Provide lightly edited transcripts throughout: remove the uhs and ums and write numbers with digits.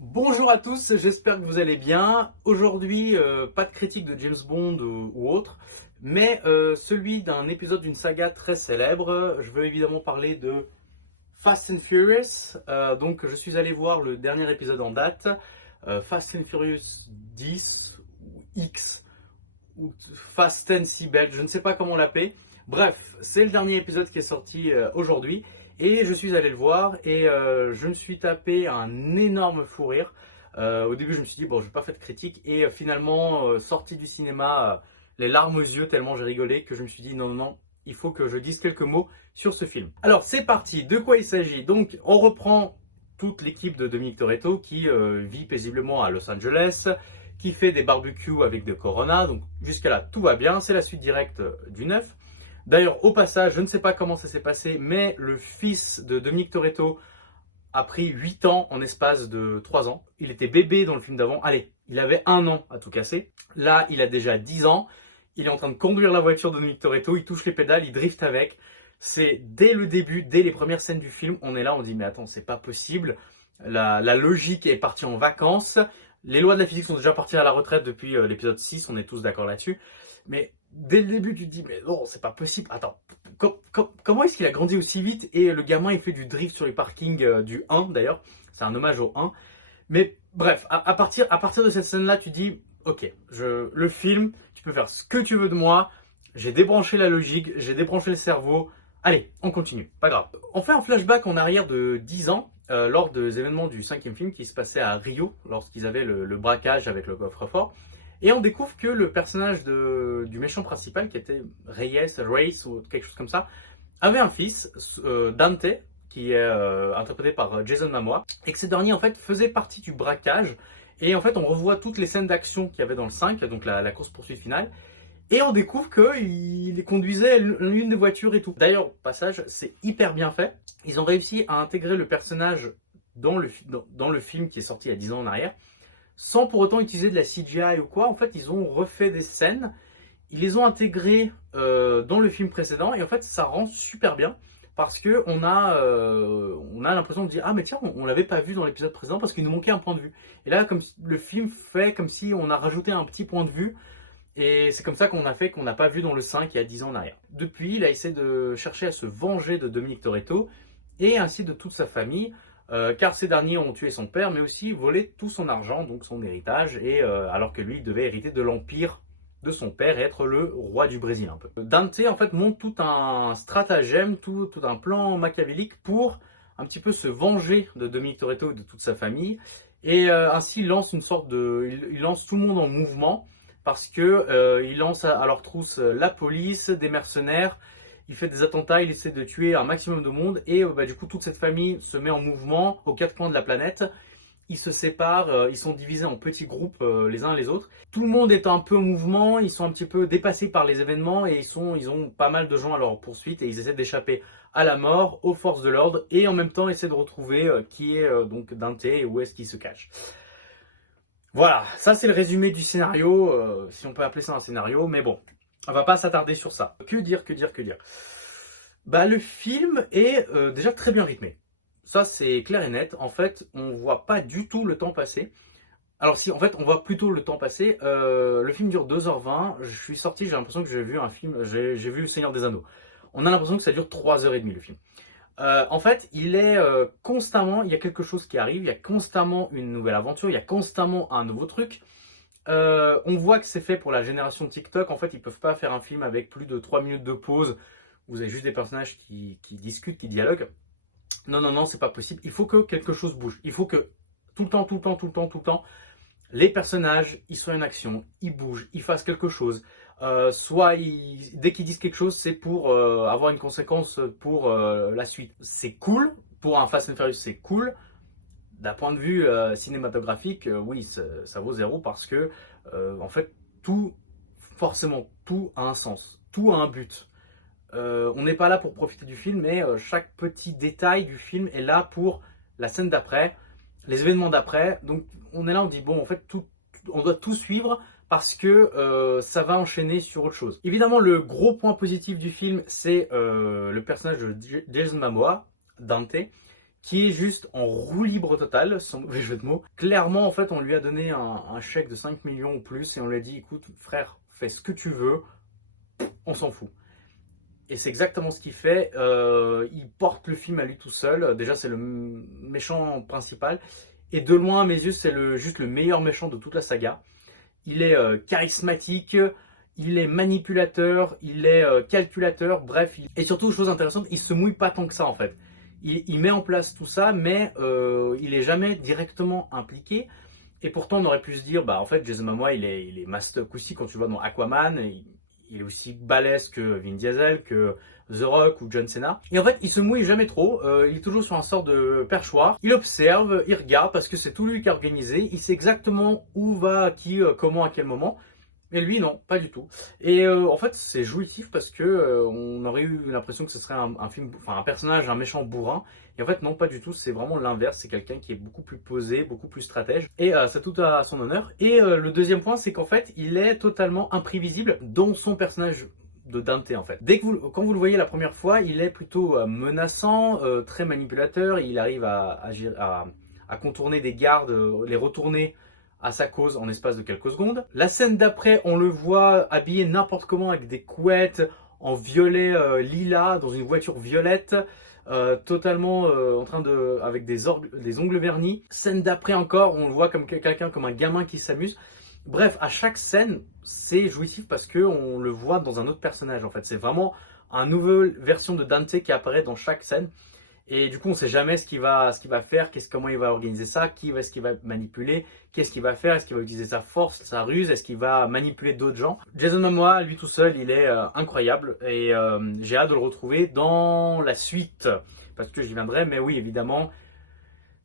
Bonjour à tous, j'espère que vous allez bien. Aujourd'hui, pas de critique de James Bond ou autre, mais celui d'un épisode d'une saga très célèbre. Je veux évidemment parler de Fast and Furious. Donc, je suis allé voir le dernier épisode en date, Fast and Furious 10 ou X ou Fast and Seatbelt, je ne sais pas comment l'appeler. Bref, c'est le dernier épisode qui est sorti aujourd'hui. Et je suis allé le voir et je me suis tapé un énorme fou rire. Au début, je me suis dit, bon, je vais pas faire de critique. Et finalement, sorti du cinéma, les larmes aux yeux, tellement j'ai rigolé que je me suis dit, non, non, non, il faut que je dise quelques mots sur ce film. Alors, c'est parti. De quoi il s'agit? Donc, on reprend toute l'équipe de Dominique Toretto qui vit paisiblement à Los Angeles, qui fait des barbecues avec des Corona. Donc, jusqu'à là, tout va bien. C'est la suite directe du 9. D'ailleurs, au passage, je ne sais pas comment ça s'est passé, mais le fils de Dominique Toretto a pris 8 ans en espace de 3 ans. Il était bébé dans le film d'avant. Allez, il avait 1 an à tout casser. Là, il a déjà 10 ans. Il est en train de conduire la voiture de Dominique Toretto. Il touche les pédales, il drift avec. C'est dès le début, dès les premières scènes du film, on est là, on dit mais attends, c'est pas possible. La logique est partie en vacances. Les lois de la physique sont déjà parties à la retraite depuis l'épisode 6, on est tous d'accord là-dessus. Mais dès le début, tu te dis, mais non, c'est pas possible. Attends, comment est-ce qu'il a grandi aussi vite? Et le gamin, il fait du drift sur les parkings du 1, d'ailleurs. C'est un hommage au 1. Mais bref, à partir de cette scène-là, tu dis, ok, le film, tu peux faire ce que tu veux de moi. J'ai débranché la logique, j'ai débranché le cerveau. Allez, on continue, pas grave. On fait un flashback en arrière de 10 ans, lors des événements du 5e film qui se passait à Rio, lorsqu'ils avaient le braquage avec le coffre-fort. Et on découvre que le personnage du méchant principal, qui était Race ou quelque chose comme ça, avait un fils, Dante, qui est interprété par Jason Momoa, et que ce dernier en fait faisait partie du braquage. Et en fait, on revoit toutes les scènes d'action qu'il y avait dans le 5, donc la course-poursuite finale, et on découvre qu'il conduisait l'une des voitures et tout. D'ailleurs, au passage, c'est hyper bien fait. Ils ont réussi à intégrer le personnage dans le film qui est sorti il y a 10 ans en arrière, sans pour autant utiliser de la CGI ou quoi. En fait, ils ont refait des scènes, ils les ont intégrées dans le film précédent, et en fait, ça rend super bien. Parce que on a l'impression de dire ah mais tiens on l'avait pas vu dans l'épisode précédent parce qu'il nous manquait un point de vue. Et là comme le film fait comme si on a rajouté un petit point de vue, et c'est comme ça qu'on n'a pas vu dans le 5 il y a 10 ans en arrière. Depuis, il a essayé de chercher à se venger de Dominique Toretto et ainsi de toute sa famille, car ces derniers ont tué son père, mais aussi volé tout son argent, donc son héritage, et alors que lui devait hériter de l'empire de son père et être le roi du Brésil un peu. Dante en fait monte tout un stratagème, tout un plan machiavélique pour un petit peu se venger de Dominique Toretto et de toute sa famille, et ainsi il lance tout le monde en mouvement parce que il lance à leur trousse la police, des mercenaires, il fait des attentats, il essaie de tuer un maximum de monde, et du coup toute cette famille se met en mouvement aux 4 coins de la planète. Ils se séparent, ils sont divisés en petits groupes les uns les autres. Tout le monde est un peu en mouvement, ils sont un petit peu dépassés par les événements, et ils ont pas mal de gens à leur poursuite, et ils essaient d'échapper à la mort, aux forces de l'ordre, et en même temps essaient de retrouver qui est donc Dante et où est-ce qu'il se cache. Voilà, ça c'est le résumé du scénario, si on peut appeler ça un scénario, mais bon, on va pas s'attarder sur ça. Que dire? Bah, le film est déjà très bien rythmé. Ça c'est clair et net. En fait, on voit pas du tout le temps passer. Alors si, en fait, on voit plutôt le temps passer. Le film dure 2h20. Je suis sorti, j'ai l'impression que j'ai vu un film, j'ai vu Le Seigneur des Anneaux. On a l'impression que ça dure 3h30 le film. En fait, il est constamment, il y a quelque chose qui arrive, il y a constamment une nouvelle aventure, il y a constamment un nouveau truc. On voit que c'est fait pour la génération TikTok. En fait, ils peuvent pas faire un film avec plus de 3 minutes de pause. Vous avez juste des personnages qui discutent, qui dialoguent. Non, non, non, c'est pas possible. Il faut que quelque chose bouge. Il faut que tout le temps, les personnages, ils soient en action, ils bougent, ils fassent quelque chose. Dès qu'ils disent quelque chose, c'est pour avoir une conséquence pour la suite. C'est cool, pour un Fast and Furious, c'est cool. D'un point de vue cinématographique, oui, ça vaut zéro parce que, en fait, forcément, tout a un sens, tout a un but. On n'est pas là pour profiter du film, mais chaque petit détail du film est là pour la scène d'après, les événements d'après. Donc on est là, on dit bon, en fait, on doit tout suivre parce que ça va enchaîner sur autre chose. Évidemment, le gros point positif du film, c'est le personnage de Jason Momoa, Dante, qui est juste en roue libre totale, sans mauvais jeu de mots. Clairement, en fait, on lui a donné un chèque de 5 millions ou plus et on lui a dit, écoute, frère, fais ce que tu veux, on s'en fout. Et c'est exactement ce qu'il fait. Il porte le film à lui tout seul. Déjà, c'est le méchant principal. Et de loin, à mes yeux, c'est juste le meilleur méchant de toute la saga. Il est charismatique, il est manipulateur, il est calculateur, bref. Et surtout, chose intéressante, il se mouille pas tant que ça en fait. Il met en place tout ça, mais il est jamais directement impliqué. Et pourtant, on aurait pu se dire, bah en fait, Jason Momoa, il est master aussi quand tu le vois dans Aquaman. Il est aussi balèze que Vin Diesel, que The Rock ou John Cena. Et en fait, il se mouille jamais trop. Il est toujours sur un sort de perchoir. Il observe, il regarde parce que c'est tout lui qui a organisé. Il sait exactement où va, qui, comment, à quel moment. Et lui, non, pas du tout. Et en fait, c'est jouissif parce que on aurait eu l'impression que ce serait un film, enfin un personnage, un méchant bourrin. Et en fait, non, pas du tout. C'est vraiment l'inverse. C'est quelqu'un qui est beaucoup plus posé, beaucoup plus stratège. Et c'est tout à son honneur. Et le deuxième point, c'est qu'en fait, il est totalement imprévisible dans son personnage de Dante en fait. Quand vous le voyez la première fois, il est plutôt menaçant, très manipulateur. Il arrive à contourner des gardes, les retourner à sa cause en espace de quelques secondes. La scène d'après, on le voit habillé n'importe comment avec des couettes en violet lilas dans une voiture violette, totalement en train de avec des ongles vernis. Scène d'après encore, on le voit comme quelqu'un comme un gamin qui s'amuse. Bref, à chaque scène, c'est jouissif parce que on le voit dans un autre personnage en fait. C'est vraiment une nouvelle version de Dante qui apparaît dans chaque scène. Et du coup, on ne sait jamais ce qu'il va faire, comment il va organiser ça, est-ce qu'il va manipuler, qu'est-ce qu'il va faire, est-ce qu'il va utiliser sa force, sa ruse, est-ce qu'il va manipuler d'autres gens. Jason Momoa, lui tout seul, il est incroyable et j'ai hâte de le retrouver dans la suite, parce que j'y viendrai, mais oui, évidemment,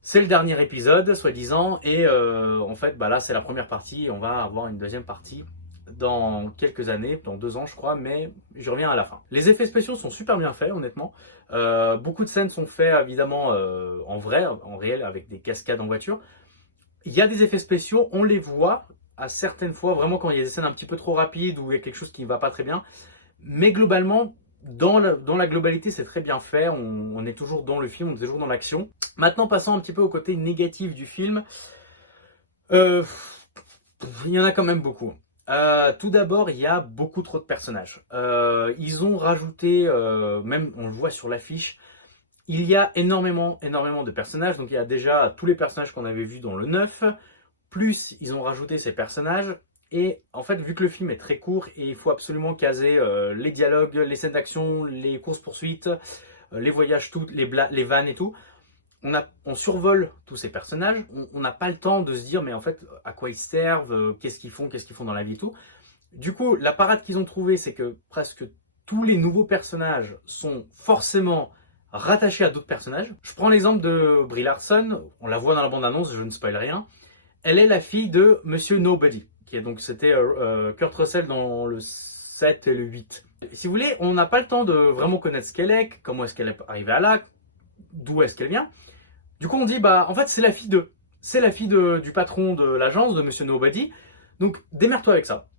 c'est le dernier épisode, soi-disant, et en fait, bah là, c'est la première partie, et on va avoir une deuxième partie dans quelques années, dans 2 ans je crois, mais je reviens à la fin. Les effets spéciaux sont super bien faits honnêtement. Beaucoup de scènes sont faites évidemment en vrai, en réel, avec des cascades en voiture. Il y a des effets spéciaux, on les voit à certaines fois, vraiment quand il y a des scènes un petit peu trop rapides ou il y a quelque chose qui ne va pas très bien. Mais globalement, dans la globalité, c'est très bien fait. On est toujours dans le film, on est toujours dans l'action. Maintenant, passons un petit peu au côté négatif du film. Il y en a quand même beaucoup. Tout d'abord, il y a beaucoup trop de personnages. Ils ont rajouté, même on le voit sur l'affiche, il y a énormément de personnages. Donc il y a déjà tous les personnages qu'on avait vus dans le 9, plus ils ont rajouté ces personnages. Et en fait, vu que le film est très court et il faut absolument caser les dialogues, les scènes d'action, les courses-poursuites, les voyages, les vannes et tout, on survole tous ces personnages, on n'a pas le temps de se dire mais en fait à quoi ils servent, qu'est-ce qu'ils font dans la vie et tout. Du coup, la parade qu'ils ont trouvée, c'est que presque tous les nouveaux personnages sont forcément rattachés à d'autres personnages. Je prends l'exemple de Brie Larson, on la voit dans la bande-annonce, je ne spoil rien. Elle est la fille de Monsieur Nobody, c'était Kurt Russell dans le 7 et le 8. Si vous voulez, on n'a pas le temps de vraiment connaître ce qu'elle est, comment est-ce qu'elle est arrivée à là, d'où est-ce qu'elle vient. Du coup, on dit, bah, en fait, c'est la fille du patron de l'agence, de Monsieur Nobody. Donc, démerde-toi avec ça.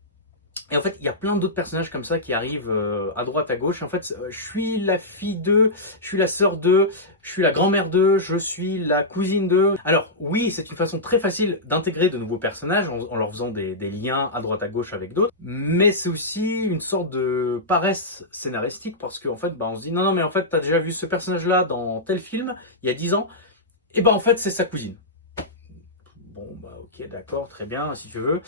Et en fait, il y a plein d'autres personnages comme ça qui arrivent à droite, à gauche. Et en fait, je suis la fille d'eux, je suis la sœur d'eux, je suis la grand-mère d'eux, je suis la cousine d'eux. Alors, oui, c'est une façon très facile d'intégrer de nouveaux personnages en leur faisant des liens à droite, à gauche avec d'autres. Mais c'est aussi une sorte de paresse scénaristique parce qu'en fait, bah, on se dit, non, mais en fait, t'as déjà vu ce personnage-là dans tel film, il y a 10 ans. Et ben en fait, c'est sa cousine. Bon, bah ok, d'accord, très bien, si tu veux.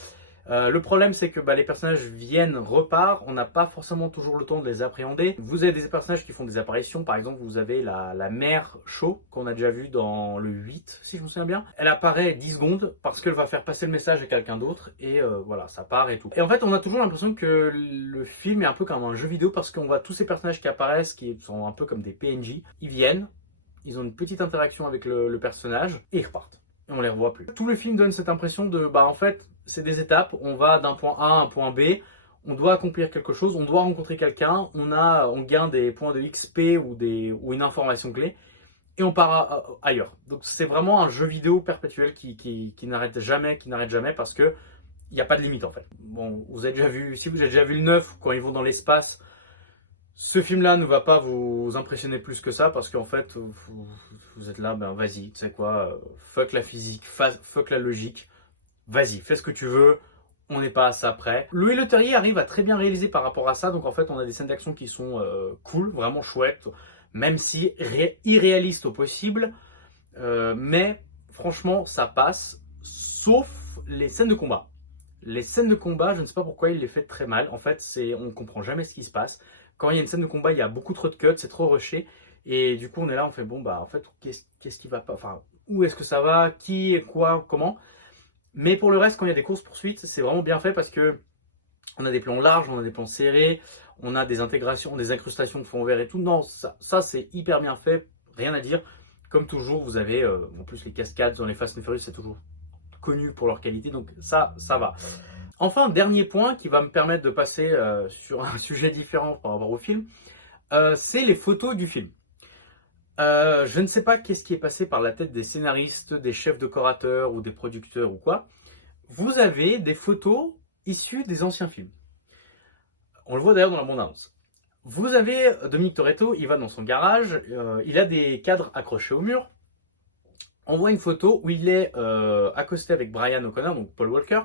Le problème, c'est que les personnages viennent, repartent, on n'a pas forcément toujours le temps de les appréhender. Vous avez des personnages qui font des apparitions, par exemple, vous avez la mère Shaw, qu'on a déjà vu dans le 8, si je me souviens bien. Elle apparaît 10 secondes parce qu'elle va faire passer le message à quelqu'un d'autre, et voilà, ça part et tout. Et en fait, on a toujours l'impression que le film est un peu comme un jeu vidéo, parce qu'on voit tous ces personnages qui apparaissent, qui sont un peu comme des PNJ. Ils viennent, ils ont une petite interaction avec le personnage et ils repartent. Et on les revoit plus. Tout le film donne cette impression de, en fait, c'est des étapes. On va d'un point A à un point B. On doit accomplir quelque chose. On doit rencontrer quelqu'un. On gagne des points de XP ou une information clé. Et on part ailleurs. Donc c'est vraiment un jeu vidéo perpétuel qui n'arrête jamais, parce que il n'y a pas de limite en fait. Bon, si vous avez déjà vu le 9, quand ils vont dans l'espace, Ce film-là ne va pas vous impressionner plus que ça parce qu'en fait, vous êtes là, ben vas-y, tu sais quoi, fuck la physique, fuck la logique, vas-y, fais ce que tu veux, on n'est pas à ça près. Louis Leterrier arrive à très bien réaliser par rapport à ça, donc en fait, on a des scènes d'action qui sont cool, vraiment chouettes, même si irréalistes au possible, mais franchement, ça passe, sauf les scènes de combat. Les scènes de combat, je ne sais pas pourquoi il les fait très mal. En fait, on ne comprend jamais ce qui se passe. Quand il y a une scène de combat, il y a beaucoup trop de cuts, c'est trop rushé. Et du coup, on est là, on fait bon, bah en fait, qu'est-ce qui va pas, enfin, où est-ce que ça va, qui, quoi, comment. Mais pour le reste, quand il y a des courses-poursuites, c'est vraiment bien fait parce que on a des plans larges, on a des plans serrés, on a des intégrations, des incrustations de fond vert et tout. Non, ça c'est hyper bien fait, rien à dire. Comme toujours, vous avez en plus les cascades dans les Fast and Furious, c'est toujours connu pour leur qualité, donc ça va. Enfin, dernier point qui va me permettre de passer sur un sujet différent par rapport au film, c'est les photos du film. Je ne sais pas qu'est-ce qui est passé par la tête des scénaristes, des chefs décorateurs ou des producteurs ou quoi. Vous avez des photos issues des anciens films. On le voit d'ailleurs dans la bande-annonce. Vous avez Dominique Toretto, il va dans son garage, il a des cadres accrochés au mur. On voit une photo où il est accosté avec Brian O'Connor, donc Paul Walker,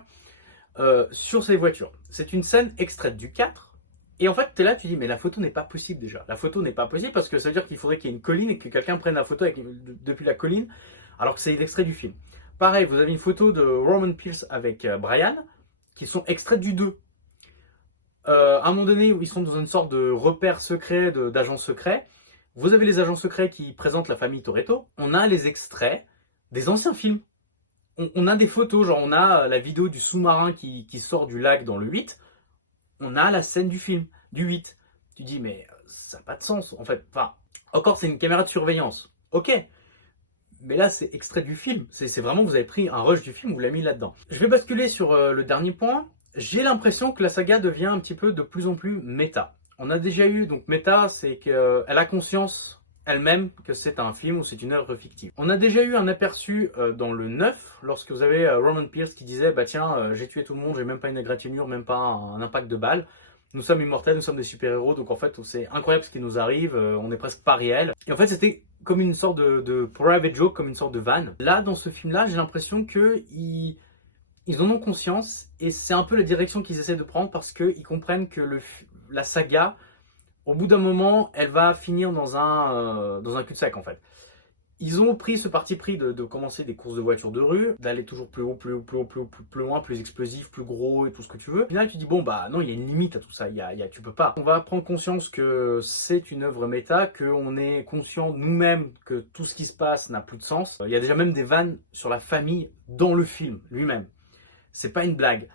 sur ses voitures. C'est une scène extraite du 4. Et en fait, tu es là, tu dis, mais la photo n'est pas possible déjà. La photo n'est pas possible parce que ça veut dire qu'il faudrait qu'il y ait une colline et que quelqu'un prenne la photo depuis la colline, alors que c'est l'extrait du film. Pareil, vous avez une photo de Roman Pierce avec Brian, qui sont extraits du 2. À un moment donné, où ils sont dans une sorte de repère secret, d'agents secrets. Vous avez les agents secrets qui présentent la famille Toretto. On a les extraits des anciens films. On a des photos, genre on a la vidéo du sous-marin qui sort du lac dans le 8. On a la scène du film, du 8. Tu dis, mais ça n'a pas de sens, en fait. Enfin, encore, c'est une caméra de surveillance. Ok. Mais là, c'est extrait du film. C'est vraiment, vous avez pris un rush du film, vous l'avez mis là-dedans. Je vais basculer sur le dernier point. J'ai l'impression que la saga devient un petit peu de plus en plus méta. On a déjà eu, donc méta, c'est qu'elle a conscience elle-même que c'est un film ou c'est une œuvre fictive. On a déjà eu un aperçu dans le 9, lorsque vous avez Roman Pierce qui disait, bah tiens, j'ai tué tout le monde, j'ai même pas une égratignure, même pas un impact de balle. Nous sommes immortels, nous sommes des super-héros, donc en fait c'est incroyable ce qui nous arrive, on n'est presque pas réel. Et en fait c'était comme une sorte de private joke, comme une sorte de vanne. Là, dans ce film-là, j'ai l'impression qu'ils en ont conscience et c'est un peu la direction qu'ils essaient de prendre parce qu'ils comprennent que la saga, au bout d'un moment, elle va finir dans un cul-de-sac en fait. Ils ont pris ce parti pris de commencer des courses de voitures de rue, d'aller toujours plus haut, plus haut, plus haut, plus loin, plus explosif, plus gros et tout ce que tu veux. Au final, tu dis bon bah non, il y a une limite à tout ça. Tu peux pas. On va prendre conscience que c'est une œuvre méta, qu'on est conscient nous-mêmes que tout ce qui se passe n'a plus de sens. Il y a déjà même des vannes sur la famille dans le film lui-même. C'est pas une blague.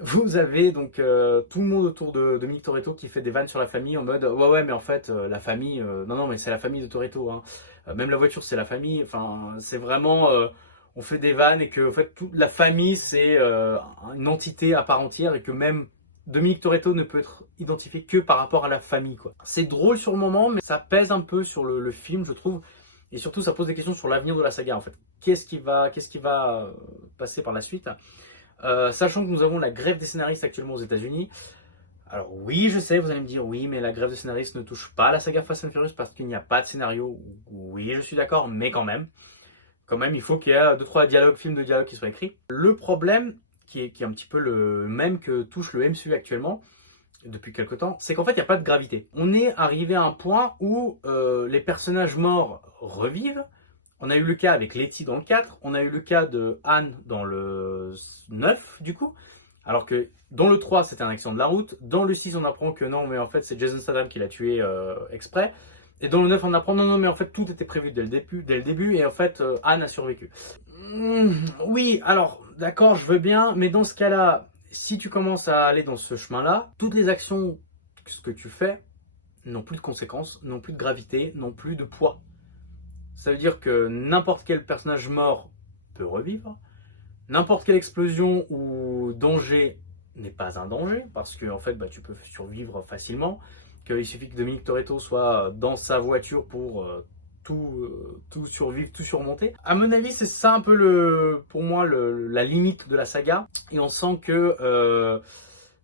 Vous avez donc tout le monde autour de Dominique Toretto qui fait des vannes sur la famille en mode ouais mais en fait la famille non mais c'est la famille de Toretto hein. Même la voiture c'est la famille, enfin c'est vraiment on fait des vannes et que en fait toute la famille c'est une entité à part entière et que même Dominique Toretto ne peut être identifié que par rapport à la famille quoi. C'est drôle sur le moment mais ça pèse un peu sur le film je trouve et surtout ça pose des questions sur l'avenir de la saga en fait. Qu'est-ce qui va passer par la suite? Sachant que nous avons la grève des scénaristes actuellement aux États-Unis. Alors oui, je sais, vous allez me dire oui, mais la grève des scénaristes ne touche pas la saga Fast and Furious parce qu'il n'y a pas de scénario. Oui, je suis d'accord, mais quand même, il faut qu'il y ait 2-3 dialogues, films de dialogue qui soient écrits. Le problème, qui est un petit peu le même que touche le MCU actuellement, depuis quelque temps, c'est qu'en fait, il n'y a pas de gravité. On est arrivé à un point où les personnages morts revivent. On a eu le cas avec Letty dans le 4, on a eu le cas de Anne dans le 9 du coup, alors que dans le 3 c'était un accident de la route, dans le 6 on apprend que non mais en fait c'est Jason Statham qui l'a tué exprès, et dans le 9 on apprend non mais en fait tout était prévu dès le début et en fait Anne a survécu. Oui alors d'accord je veux bien, mais dans ce cas là, si tu commences à aller dans ce chemin là, toutes les actions que tu fais n'ont plus de conséquences, n'ont plus de gravité, n'ont plus de poids. Ça veut dire que n'importe quel personnage mort peut revivre, n'importe quelle explosion ou danger n'est pas un danger, parce que en fait, tu peux survivre facilement, qu'il suffit que Dominique Toretto soit dans sa voiture pour tout survivre, tout surmonter. À mon avis, c'est ça un peu pour moi la limite de la saga, et on sent que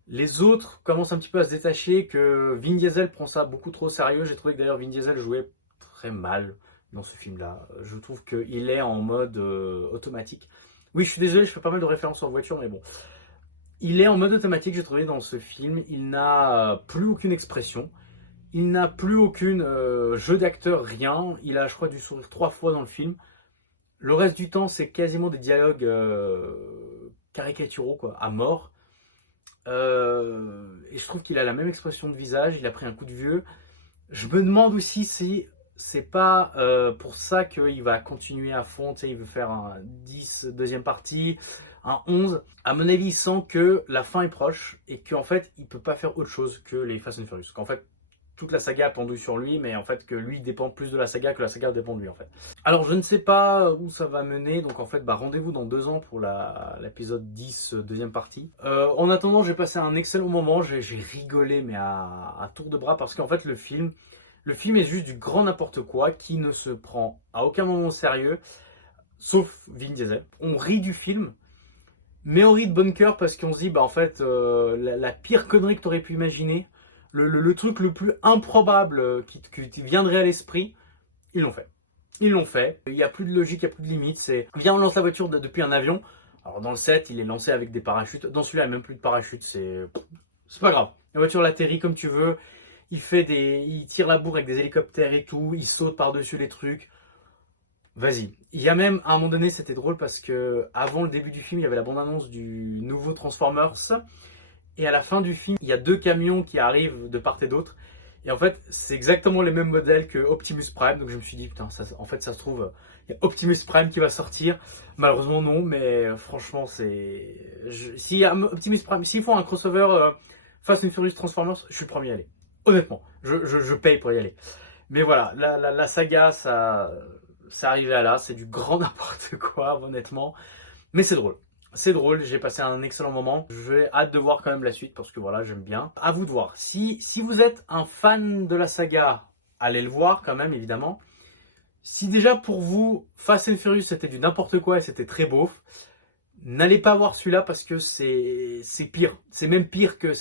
Les autres commencent un petit peu à se détacher, que Vin Diesel prend ça beaucoup trop au sérieux. J'ai trouvé que d'ailleurs Vin Diesel jouait très mal dans ce film-là. Je trouve qu'il est en mode automatique. Oui, je suis désolé, je fais pas mal de références en voiture, mais bon. Il est en mode automatique, j'ai trouvé dans ce film. Il n'a plus aucune expression. Il n'a plus aucune jeu d'acteur, rien. Il a, je crois, dû sourire 3 fois dans le film. Le reste du temps, c'est quasiment des dialogues caricaturaux, quoi, à mort. Et je trouve qu'il a la même expression de visage, il a pris un coup de vieux. Je me demande aussi si c'est pas pour ça qu'il va continuer à fond, tu sais, il veut faire un 10 deuxième partie, un 11. À mon avis, il sent que la fin est proche et qu'en fait, il peut pas faire autre chose que les Fast and Furious. Qu'en fait, toute la saga a pendu sur lui, mais en fait que lui dépend plus de la saga que la saga dépend de lui en fait. Alors je ne sais pas où ça va mener, donc en fait rendez-vous dans 2 ans pour l'épisode 10 deuxième partie. En attendant, j'ai passé un excellent moment, j'ai rigolé mais à tour de bras parce qu'en fait le film est juste du grand n'importe quoi qui ne se prend à aucun moment au sérieux, sauf Vin Diesel. On rit du film, mais on rit de bon cœur parce qu'on se dit, en fait, la pire connerie que tu aurais pu imaginer, le truc le plus improbable qui te viendrait à l'esprit, ils l'ont fait. Ils l'ont fait. Il n'y a plus de logique, il n'y a plus de limite. C'est, viens, on lance la voiture depuis un avion. Alors dans le 7, il est lancé avec des parachutes. Dans celui-là, il n'y a même plus de parachute. C'est pas grave. La voiture l'atterrit comme tu veux. Il tire la bourre avec des hélicoptères et tout. Il saute par-dessus les trucs. Vas-y. Il y a même, à un moment donné, c'était drôle parce que avant le début du film, il y avait la bande-annonce du nouveau Transformers. Et à la fin du film, il y a 2 camions qui arrivent de part et d'autre. Et en fait, c'est exactement les mêmes modèles que Optimus Prime. Donc je me suis dit, putain, en fait, ça se trouve, il y a Optimus Prime qui va sortir. Malheureusement, non, mais franchement, s'il y a Optimus Prime, s'ils font un crossover Fast and Furious Transformers, je suis le premier à y aller. Honnêtement, je paye pour y aller. Mais voilà, la saga, ça arrivé à là, c'est du grand n'importe quoi, honnêtement. Mais c'est drôle. C'est drôle, j'ai passé un excellent moment. J'ai hâte de voir quand même la suite parce que voilà, j'aime bien. À vous de voir. Si vous êtes un fan de la saga, allez le voir quand même, évidemment. Si déjà pour vous, Fast and Furious c'était du n'importe quoi et c'était très beauf, n'allez pas voir celui-là parce que c'est pire. C'est même pire que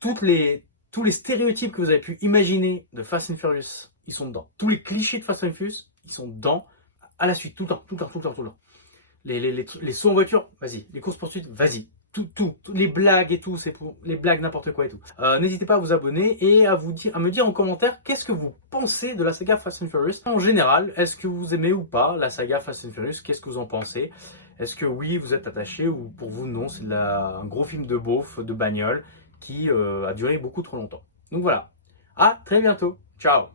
tous les stéréotypes que vous avez pu imaginer de Fast and Furious, ils sont dedans. Tous les clichés de Fast and Furious, ils sont dedans. À la suite, tout le temps, tout le temps, tout le temps, tout le temps. Les sauts en voiture, vas-y. Les courses poursuites, vas-y. Tout, les blagues et tout, c'est pour les blagues, n'importe quoi et tout. N'hésitez pas à vous abonner et à me dire en commentaire qu'est-ce que vous pensez de la saga Fast and Furious. En général, est-ce que vous aimez ou pas la saga Fast and Furious? Qu'est-ce que vous en pensez? Est-ce que oui, vous êtes attaché ou pour vous non, c'est un gros film de beauf, de bagnole qui a duré beaucoup trop longtemps. Donc voilà. À très bientôt. Ciao.